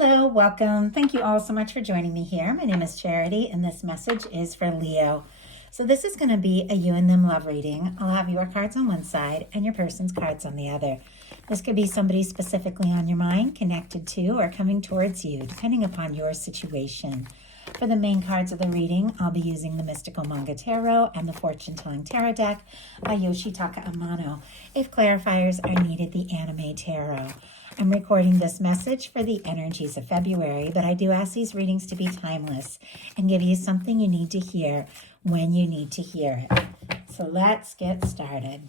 Hello, welcome. Thank you all so much for joining me here. My name is Charity, and this message is for Leo. So this is going to be a you and them love reading. I'll have your cards on one side and your person's cards on the other. This could be somebody specifically on your mind, connected to, or coming towards you, depending upon your situation. For the main cards of the reading, I'll be using the Mystical Manga Tarot and the Fortune Telling Tarot deck by Yoshitaka Amano. If clarifiers are needed, the Anime Tarot. I'm recording this message for the energies of February, but I do ask these readings to be timeless and give you something you need to hear when you need to hear it. So let's get started.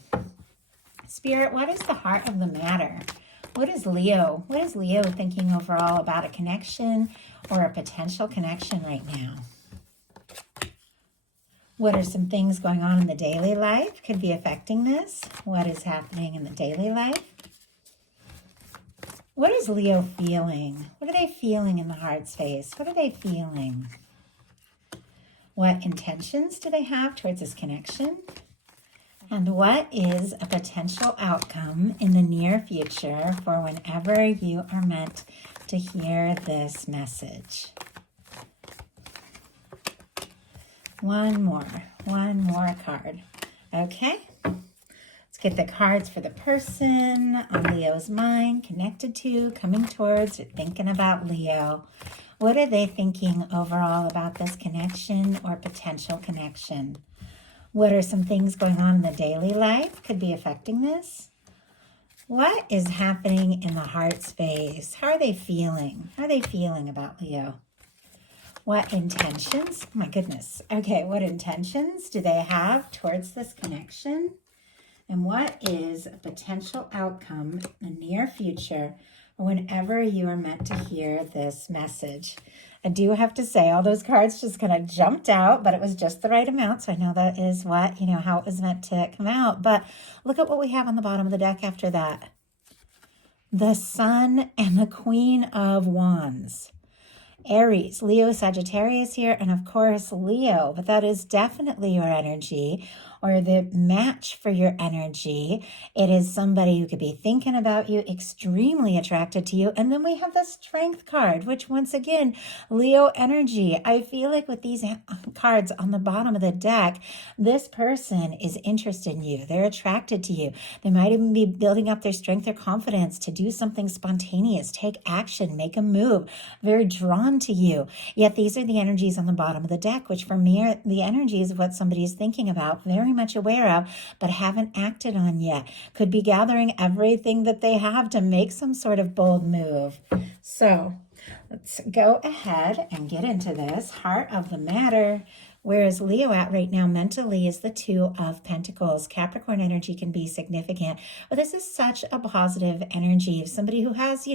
Spirit, what is the heart of the matter? What is Leo thinking overall about a connection or a potential connection right now? What are some things going on in the daily life could be affecting this? What is happening in the daily life? What is Leo feeling? What are they feeling in the heart space? What are they feeling? What intentions do they have towards this connection? And what is a potential outcome in the near future for whenever you are meant to hear this message? One more card. Okay. Get the cards for the person on Leo's mind, connected to, coming towards, or thinking about Leo. What are they thinking overall about this connection or potential connection? What are some things going on in the daily life could be affecting this? What is happening in the heart space? How are they feeling? How are they feeling about Leo? What intentions? Oh my goodness. Okay, what intentions do they have towards this connection? And what is a potential outcome in the near future or whenever you are meant to hear this message? I do have to say, all those cards just kind of jumped out, but it was just the right amount. So I know that is what, how it was meant to come out. But look at what we have on the bottom of the deck after that. The Sun and the Queen of Wands. Aries, Leo, Sagittarius here, and of course Leo, but that is definitely your energy or the match for your energy. It is somebody who could be thinking about you, extremely attracted to you. And then we have the Strength card, which once again, Leo energy. I feel like with these cards on the bottom of the deck, this person is interested in you. They're attracted to you. They might even be building up their strength or confidence to do something spontaneous, take action, make a move, very drawn to you. Yet these are the energies on the bottom of the deck, which for me are the energies of what somebody is thinking about, very much aware of, but haven't acted on yet. Could be gathering everything that they have to make some sort of bold move. So let's go ahead and get into this. Heart of the matter. Where is Leo at right now mentally is the Two of Pentacles. Capricorn energy can be significant, but this is such a positive energy of somebody who has,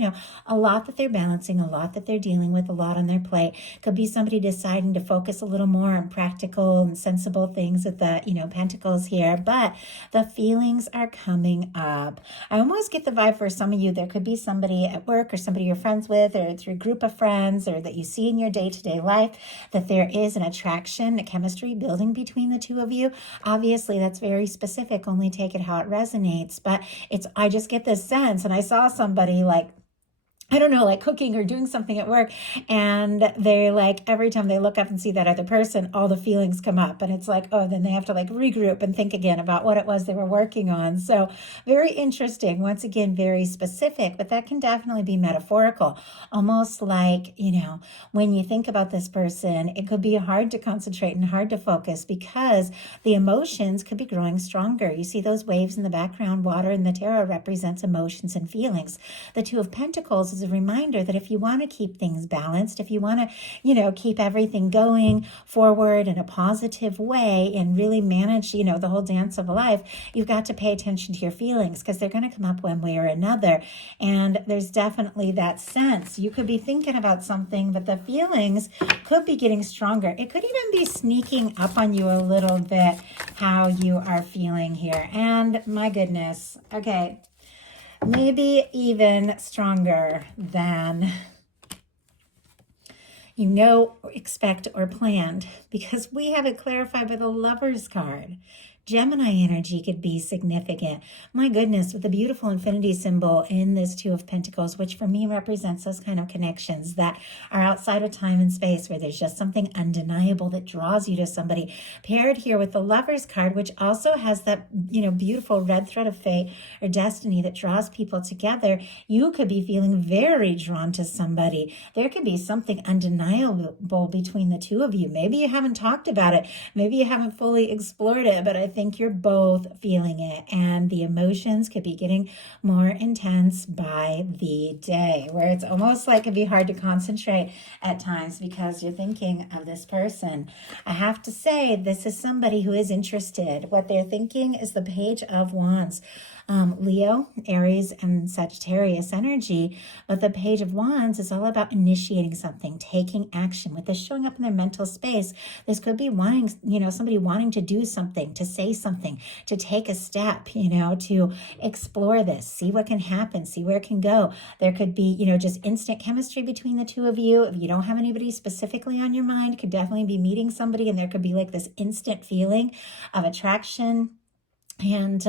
a lot that they're balancing, a lot that they're dealing with, a lot on their plate. Could be somebody deciding to focus a little more on practical and sensible things with the, Pentacles here, but the feelings are coming up. I almost get the vibe for some of you, there could be somebody at work or somebody you're friends with or through a group of friends or that you see in your day-to-day life that there is an attraction, a chemistry building between the two of you. Obviously, that's very specific. Only take it how it resonates. But I just get this sense, and I saw somebody cooking or doing something at work, and they're like, every time they look up and see that other person, all the feelings come up, and it's like, oh, then they have to regroup and think again about what it was they were working on. So very interesting. Once again, very specific, but that can definitely be metaphorical. Almost like, when you think about this person, it could be hard to concentrate and hard to focus because the emotions could be growing stronger. You see those waves in the background. Water in the tarot represents emotions and feelings. The Two of Pentacles is a reminder that if you want to keep things balanced, if you want to, keep everything going forward in a positive way and really manage, the whole dance of life, you've got to pay attention to your feelings because they're going to come up one way or another. And there's definitely that sense. You could be thinking about something, but the feelings could be getting stronger. It could even be sneaking up on you a little bit how you are feeling here. And my goodness, okay. Maybe even stronger than expect or planned, because we have it clarified by the Lovers card. Gemini energy could be significant. My goodness, with the beautiful infinity symbol in this Two of Pentacles, which for me represents those kind of connections that are outside of time and space, where there's just something undeniable that draws you to somebody, paired here with the Lovers card, which also has that, beautiful red thread of fate or destiny that draws people together. You could be feeling very drawn to somebody. There could be something undeniable between the two of you. Maybe you haven't talked about it. Maybe you haven't fully explored it, but I think you're both feeling it, and the emotions could be getting more intense by the day, where it's almost like it'd be hard to concentrate at times because you're thinking of this person. I have to say, this is somebody who is interested. What they're thinking is the Page of Wands. Leo, Aries, and Sagittarius energy, but the Page of Wands is all about initiating something, taking action. With this showing up in their mental space, this could be wanting, somebody wanting to do something, to say something, to take a step, to explore this, see what can happen, see where it can go. There could be, just instant chemistry between the two of you. If you don't have anybody specifically on your mind, could definitely be meeting somebody, and there could be like this instant feeling of attraction. And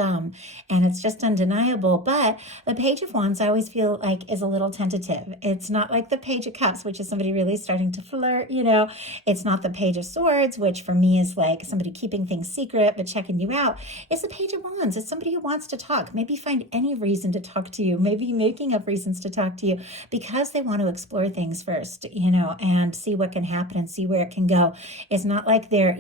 it's just undeniable. But the Page of Wands, I always feel like, is a little tentative. It's not like the Page of Cups, which is somebody really starting to flirt, It's not the Page of Swords, which for me is like somebody keeping things secret but checking you out. It's the Page of Wands. It's somebody who wants to talk, maybe find any reason to talk to you, maybe making up reasons to talk to you because they want to explore things first, and see what can happen and see where it can go. It's not like they're,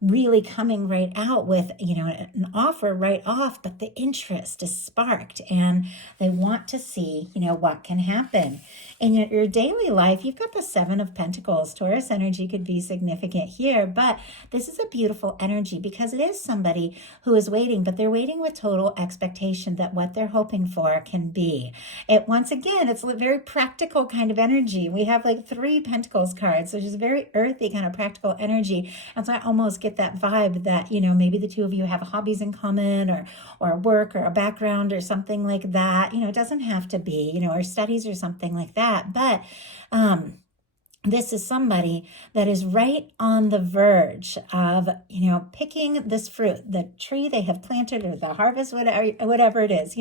really coming right out with, an offer right off, but the interest is sparked and they want to see, what can happen. In your daily life, you've got the Seven of Pentacles. Taurus energy could be significant here, but this is a beautiful energy because it is somebody who is waiting, but they're waiting with total expectation that what they're hoping for can be. Once again, it's a very practical kind of energy. We have like 3 Pentacles cards, which is very earthy kind of practical energy. And so I almost get that vibe that, maybe the two of you have hobbies in common or work or a background or something like that. It doesn't have to be, or studies or something like that. But this is somebody that is right on the verge of, picking this fruit, the tree they have planted or the harvest, whatever it is.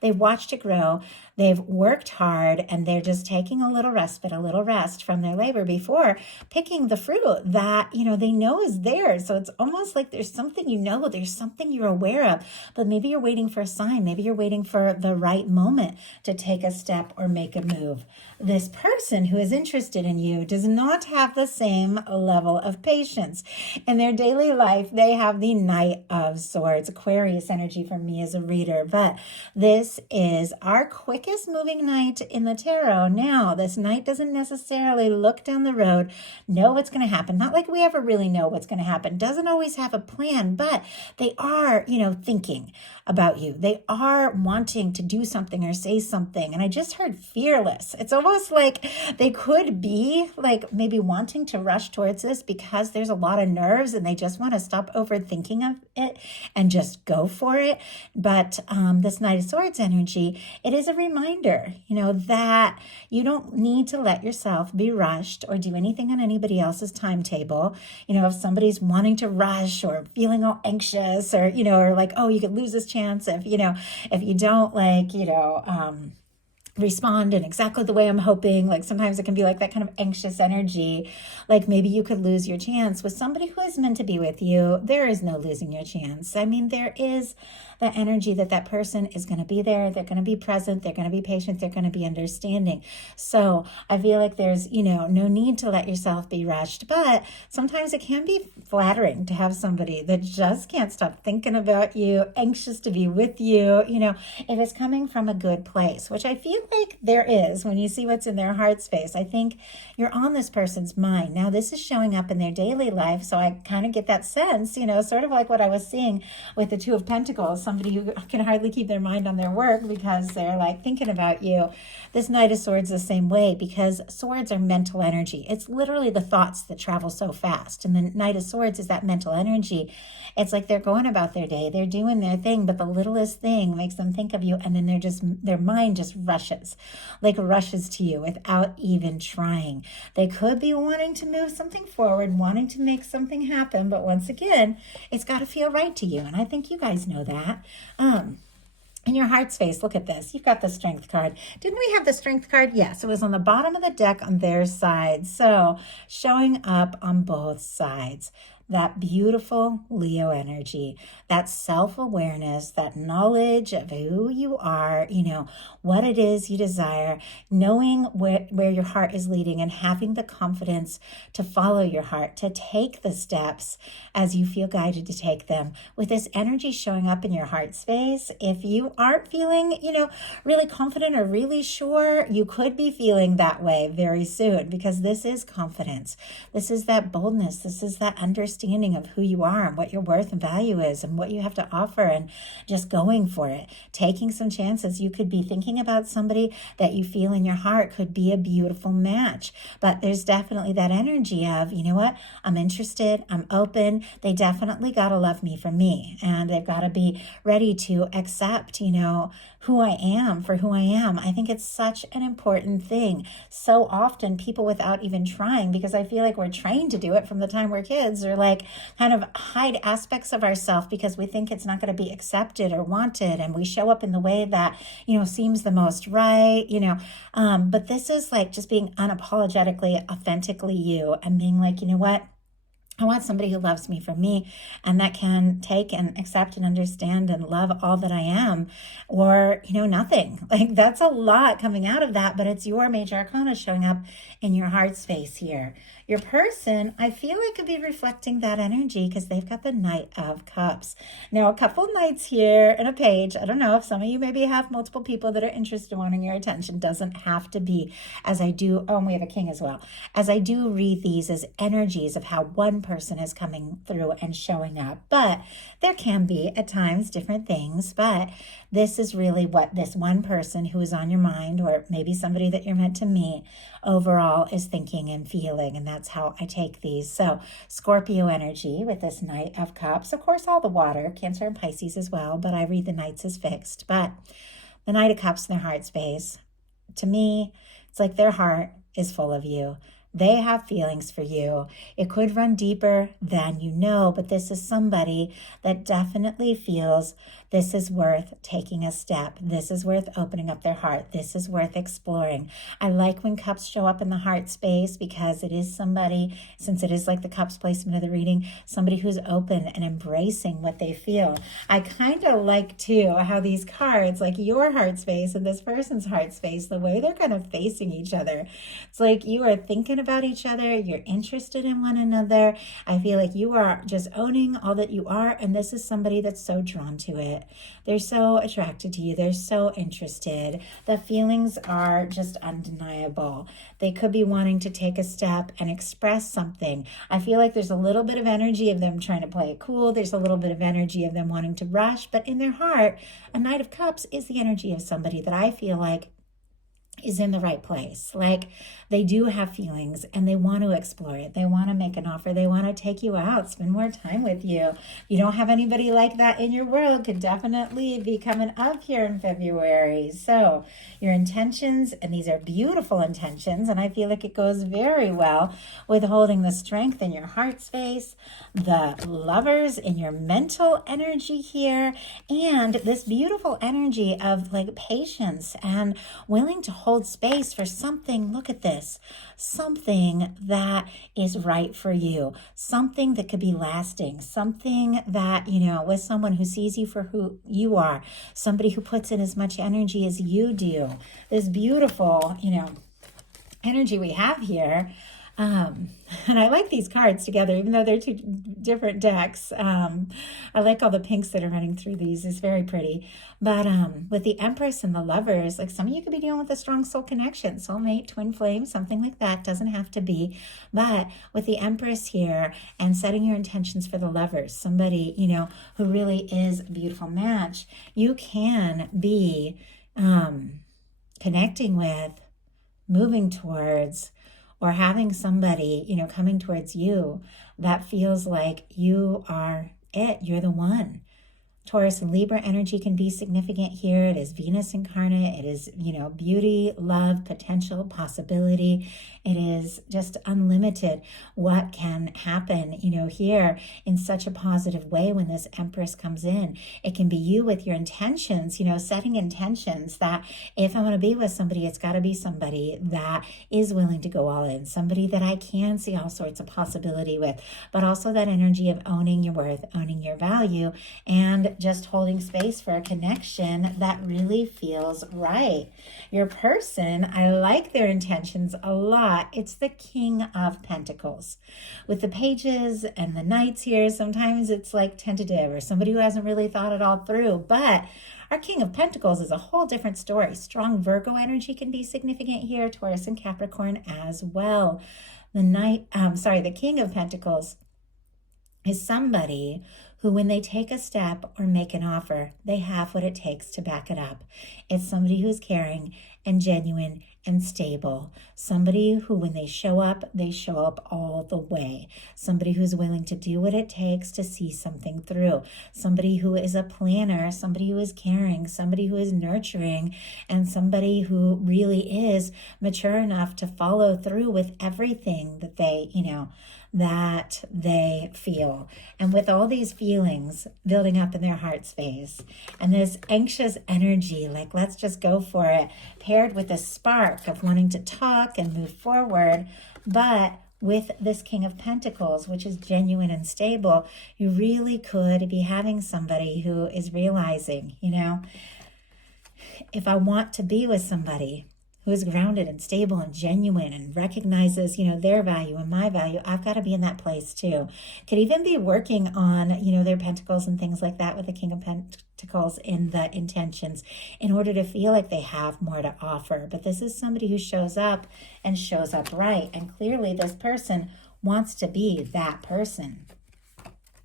They've watched it grow. They've worked hard and they're just taking a little respite, a little rest from their labor before picking the fruit that, they know is there. So it's almost like there's something, there's something you're aware of, but maybe you're waiting for a sign. Maybe you're waiting for the right moment to take a step or make a move. This person who is interested in you does not have the same level of patience. In their daily life, they have the Knight of Swords. Aquarius energy for me as a reader, but this is our quickest moving knight in the tarot. Now, this knight doesn't necessarily look down the road, know what's going to happen. Not like we ever really know what's going to happen. Doesn't always have a plan, but they are, thinking about you. They are wanting to do something or say something. And I just heard fearless. It's almost like they could be like maybe wanting to rush towards this because there's a lot of nerves and they just want to stop overthinking of it and just go for it. But this Knight of Swords energy, it is a reminder, that you don't need to let yourself be rushed or do anything on anybody else's timetable. If somebody's wanting to rush or feeling all anxious or, or like, oh, you could lose this chance if you don't respond in exactly the way I'm hoping. Like sometimes it can be like that kind of anxious energy. Like maybe you could lose your chance with somebody who is meant to be with you. There is no losing your chance. I mean, there is the energy that person is going to be there. They're going to be present. They're going to be patient. They're going to be understanding. So I feel like there's, no need to let yourself be rushed, but sometimes it can be flattering to have somebody that just can't stop thinking about you, anxious to be with you, if it's coming from a good place, which I feel like there is when you see what's in their heart space. I think you're on this person's mind. Now, this is showing up in their daily life, so I kind of get that sense, sort of like what I was seeing with the Two of Pentacles, somebody who can hardly keep their mind on their work because they're like thinking about you. This Knight of Swords the same way, because swords are mental energy. It's literally the thoughts that travel so fast. And the Knight of Swords is that mental energy. It's like they're going about their day, they're doing their thing, but the littlest thing makes them think of you, and then their mind just rushes rushes to you without even trying. They could be wanting to move something forward, wanting to make something happen, but once again, it's got to feel right to you. And I think you guys know that. In your heart space, look at this. You've got the Strength card. Didn't we have the Strength card? Yes, it was on the bottom of the deck on their side. So showing up on both sides. That beautiful Leo energy, that self-awareness, that knowledge of who you are, what it is you desire, knowing where your heart is leading and having the confidence to follow your heart, to take the steps as you feel guided to take them. With this energy showing up in your heart space, if you aren't feeling, really confident or really sure, you could be feeling that way very soon, because this is confidence. This is that boldness. This is that understanding of who you are and what your worth and value is and what you have to offer, and just going for it, taking some chances. You could be thinking about somebody that you feel in your heart could be a beautiful match, but there's definitely that energy of, you know what, I'm interested, I'm open. They definitely got to love me for me, and they've got to be ready to accept, who I am for who I am. I think it's such an important thing. So often people, without even trying, because I feel like we're trained to do it from the time we're kids, or kind of hide aspects of ourselves because we think it's not going to be accepted or wanted, and we show up in the way that seems the most right. But this is just being unapologetically, authentically you, and being like, you know what, I want somebody who loves me for me, and that can take and accept and understand and love all that I am, or, nothing. That's a lot coming out of that, but it's your major arcana showing up in your heart space here. Your person, I feel like, could be reflecting that energy because they've got the Knight of Cups. Now, a couple knights here and a page. I don't know if some of you maybe have multiple people that are interested in wanting your attention. Doesn't have to be, as I do. Oh, and we have a king as well. As I do read these as energies of how one person is coming through and showing up. But there can be at times different things. But this is really what this one person who is on your mind, or maybe somebody that you're meant to meet, overall is thinking and feeling. And that's how I take these. So Scorpio energy with this Knight of Cups. Of course, all the water, Cancer and Pisces as well, but I read the Knights as fixed. But the Knight of Cups in their heart space, to me, it's like their heart is full of you. They have feelings for you. It could run deeper than you know, but this is somebody that definitely feels this is worth taking a step. This is worth opening up their heart. This is worth exploring. I like when cups show up in the heart space because it is somebody, since it is like the cups placement of the reading, somebody who's open and embracing what they feel. I kind of like too how these cards, like your heart space and this person's heart space, the way they're kind of facing each other. It's like you are thinking about each other. You're interested in one another. I feel like you are just owning all that you are. And this is somebody that's so drawn to it. They're so attracted to you. They're so interested. The feelings are just undeniable. They could be wanting to take a step and express something. I feel like there's a little bit of energy of them trying to play it cool. There's a little bit of energy of them wanting to rush. But in their heart, a Knight of Cups is the energy of somebody that I feel like is in the right place. Like they do have feelings and they want to explore it. They want to make an offer. They want to take you out, spend more time with you. If you don't have anybody like that in your world, could definitely be coming up here in February. So your intentions, and these are beautiful intentions, and I feel like it goes very well with holding the Strength in your heart space, the Lovers in your mental energy here, and this beautiful energy of like patience and willing to hold space for something. Look at this, something that is right for you, something that could be lasting, something that, with someone who sees you for who you are, somebody who puts in as much energy as you do. This beautiful, energy we have here. And I like these cards together, even though they're two different decks. I like all the pinks that are running through these. It's very pretty. But with the Empress and the Lovers, like some of you could be dealing with a strong soul connection, soulmate, twin flame, something like that. Doesn't have to be. But with the Empress here and setting your intentions for the Lovers, somebody, who really is a beautiful match, you can be connecting with, moving towards, or having somebody, coming towards you that feels like you are it. You're the one. Taurus and Libra energy can be significant here. It is Venus incarnate. It is, beauty, love, potential, possibility. It is just unlimited what can happen, here in such a positive way when this Empress comes in. It can be you with your intentions, setting intentions that if I want to be with somebody, it's got to be somebody that is willing to go all in, somebody that I can see all sorts of possibility with, but also that energy of owning your worth, owning your value, and just holding space for a connection that really feels right. Your person, I like their intentions a lot. It's the King of Pentacles. With the pages and the knights here, sometimes it's like tentative or somebody who hasn't really thought it all through, but our King of Pentacles is a whole different story. Strong Virgo energy can be significant here, Taurus and Capricorn as well. The King of Pentacles is somebody who, when they take a step or make an offer, they have what it takes to back it up. It's somebody who's caring and genuine and stable. Somebody who, when they show up all the way. Somebody who's willing to do what it takes to see something through. Somebody who is a planner, somebody who is caring, somebody who is nurturing, and somebody who really is mature enough to follow through with everything that they feel. And with all these feelings building up in their heart space and this anxious energy, like let's just go for it, paired with a spark of wanting to talk and move forward, but with this King of Pentacles, which is genuine and stable, you really could be having somebody who is realizing, if I want to be with somebody who is grounded and stable and genuine and recognizes, their value and my value, I've got to be in that place too. Could even be working on, their pentacles and things like that with the King of Pentacles in the intentions in order to feel like they have more to offer. But this is somebody who shows up and shows up right. And clearly this person wants to be that person.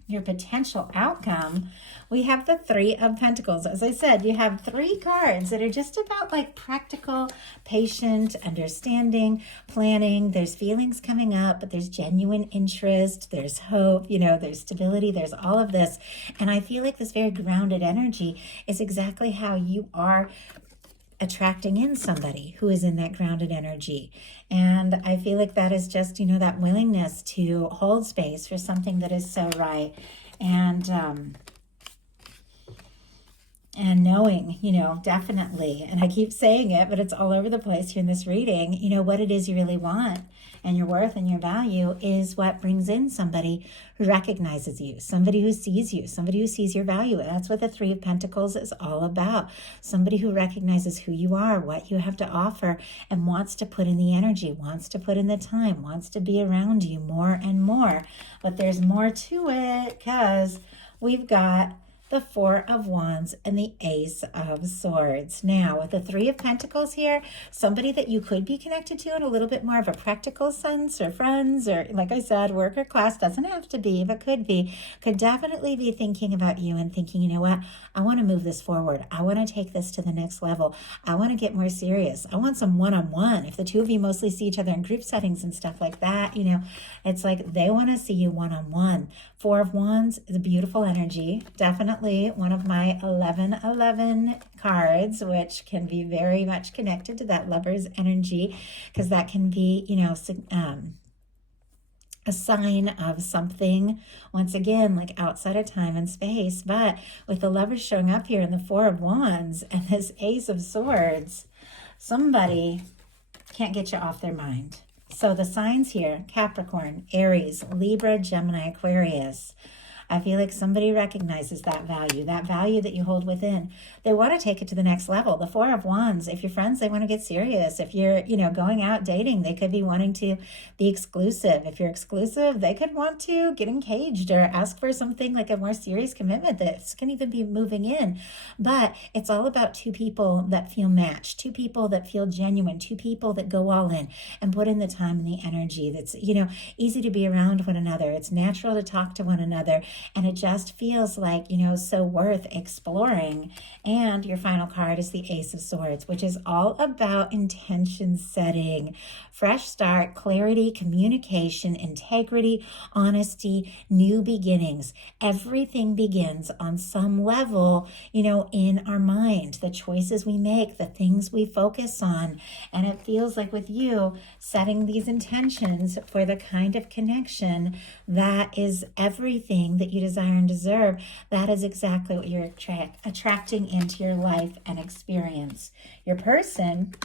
Your potential outcome, we have the Three of Pentacles. As I said, you have 3 cards that are just about like practical, patient, understanding, planning. There's feelings coming up, but there's genuine interest, there's hope, there's stability, there's all of this. And I feel like this very grounded energy is exactly how you are attracting in somebody who is in that grounded energy. And I feel like that is just, that willingness to hold space for something that is so right. And knowing, definitely, and I keep saying it, but it's all over the place here in this reading, what it is you really want and your worth and your value is what brings in somebody who recognizes you, somebody who sees you, somebody who sees your value. And that's what the Three of Pentacles is all about. Somebody who recognizes who you are, what you have to offer, and wants to put in the energy, wants to put in the time, wants to be around you more and more. But there's more to it because we've got the Four of Wands and the Ace of Swords. Now, with the Three of Pentacles here, somebody that you could be connected to in a little bit more of a practical sense, or friends, or like I said, work or class, doesn't have to be, but could be, could definitely be thinking about you and thinking, you know what, I want to move this forward. I want to take this to the next level. I want to get more serious. I want some one-on-one. If the two of you mostly see each other in group settings and stuff like that, it's like they want to see you one-on-one. Four of Wands is a beautiful energy. Definitely one of my 1111 cards, which can be very much connected to that lover's energy, because that can be, a sign of something, once again, like outside of time and space. But with the lovers showing up here in the Four of Wands and this Ace of Swords, somebody can't get you off their mind. So the signs here, Capricorn, Aries, Libra, Gemini, Aquarius. I feel like somebody recognizes that value that you hold within. They want to take it to the next level. The Four of Wands, if you're friends, they want to get serious. If you're, going out dating, they could be wanting to be exclusive. If you're exclusive, they could want to get engaged or ask for something like a more serious commitment that can even be moving in. But it's all about two people that feel matched, two people that feel genuine, two people that go all in and put in the time and the energy. That's, easy to be around one another. It's natural to talk to one another. and it just feels like, you know, so worth exploring. And your final card is the Ace of Swords, which is all about intention setting, fresh start, clarity, communication, integrity, honesty, new beginnings. Everything begins on some level, you know, in our mind, the choices we make, the things we focus on. And it feels like with you setting these intentions for the kind of connection that is everything that you desire and deserve, that is exactly what you're attracting into your life and experience. Your person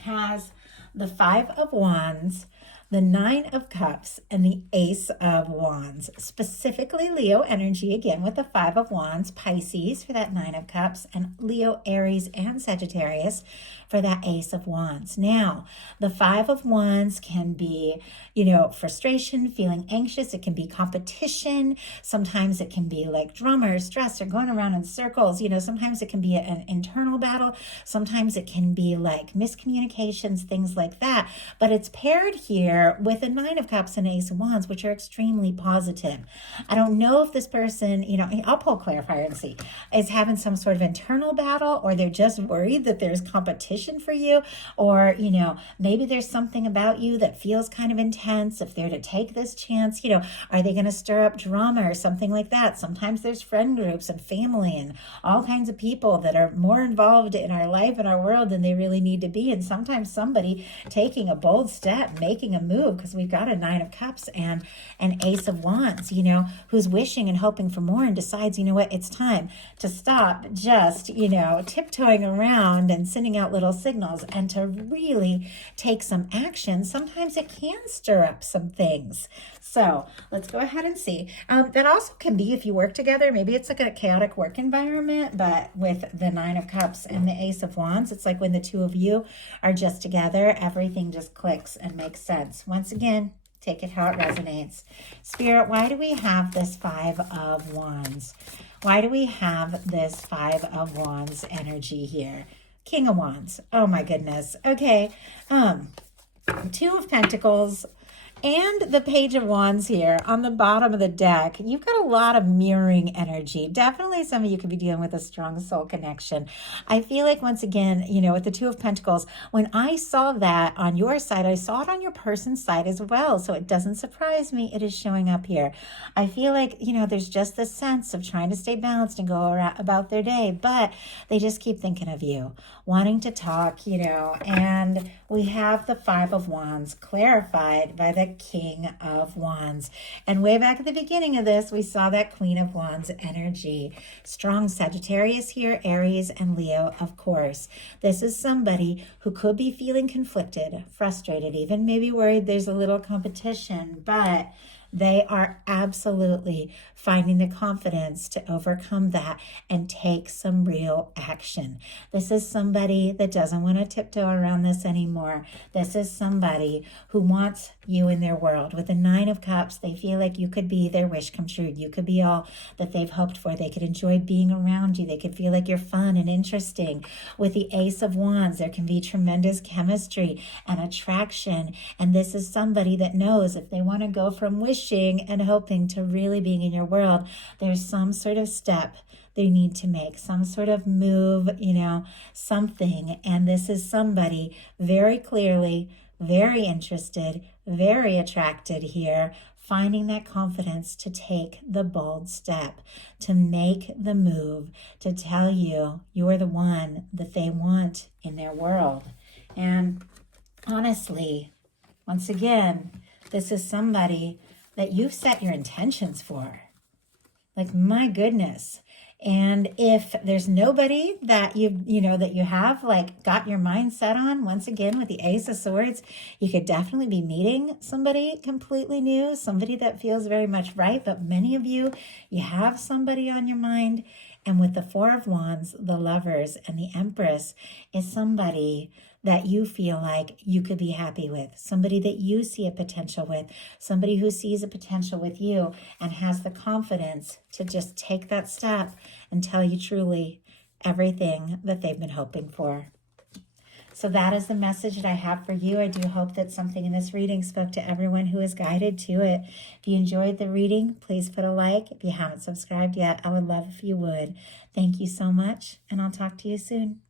has the Five of Wands, the Nine of Cups, and the Ace of Wands. Specifically Leo energy, again with the Five of Wands, Pisces for that Nine of Cups, and Leo, Aries, and Sagittarius for that Ace of Wands. Now, the Five of Wands can be, you know, frustration, feeling anxious. It can be competition. Sometimes it can be like drama or stress or going around in circles. You know, sometimes it can be an internal battle. Sometimes it can be like miscommunications, things like that. But it's paired here with a Nine of Cups and Ace of Wands, which are extremely positive. I don't know if this person, you know, I'll pull clarifier and see, is having some sort of internal battle, or they're just worried that there's competition for you, or, you know, maybe there's something about you that feels kind of intense. If they're to take this chance, you know, are they going to stir up drama or something like that? Sometimes there's friend groups and family and all kinds of people that are more involved in our life and our world than they really need to be. And sometimes somebody taking a bold step, making a move, because we've got a Nine of Cups and an Ace of Wands, you know, who's wishing and hoping for more and decides, you know what, it's time to stop just, you know, tiptoeing around and sending out little signals and to really take some action. Sometimes it can stir up some things. So let's go ahead and see. That also can be if you work together. Maybe it's like a chaotic work environment, but with the Nine of Cups and the Ace of Wands, it's like when the two of you are just together, everything just clicks and makes sense. Once again, take it how it resonates. Spirit, why do we have this Five of Wands? Why do we have this Five of Wands energy here? King of Wands. Oh my goodness. Okay. Two of Pentacles and the Page of Wands here on the bottom of the deck. You've got a lot of mirroring energy. Definitely some of you could be dealing with a strong soul connection. I feel like, once again, you know, with the Two of Pentacles, when I saw that on your side, I saw it on your person's side as well. So it doesn't surprise me. It is showing up here. I feel like, you know, there's just this sense of trying to stay balanced and go about their day, but they just keep thinking of you, wanting to talk, you know, and we have the Five of Wands clarified by the King of Wands. And way back at the beginning of this, we saw that Queen of Wands energy. Strong Sagittarius here, Aries and Leo, of course. This is somebody who could be feeling conflicted, frustrated, even maybe worried there's a little competition, but they are absolutely finding the confidence to overcome that and take some real action. This is somebody that doesn't want to tiptoe around this anymore. This is somebody who wants you in their world. With the Nine of Cups, they feel like you could be their wish come true. You could be all that they've hoped for. They could enjoy being around you. They could feel like you're fun and interesting. With the Ace of Wands, there can be tremendous chemistry and attraction. And this is somebody that knows if they want to go from wishing and hoping to really being in your world, there's some sort of step they need to make, some sort of move, you know, something. And this is somebody very clearly, very interested, very attracted here, finding that confidence to take the bold step, to make the move, to tell you you're the one that they want in their world. And honestly, once again, this is somebody that you've set your intentions for. Like, my goodness. And if there's nobody that you have like got your mind set on, once again with the Ace of Swords, you could definitely be meeting somebody completely new, somebody that feels very much right. But many of you have somebody on your mind. And with the Four of Wands, the Lovers, and the Empress is somebody that you feel like you could be happy with, somebody that you see a potential with, somebody who sees a potential with you and has the confidence to just take that step and tell you truly everything that they've been hoping for. So that is the message that I have for you. I do hope that something in this reading spoke to everyone who is guided to it. If you enjoyed the reading, please put a like. If you haven't subscribed yet, I would love if you would. Thank you so much, and I'll talk to you soon.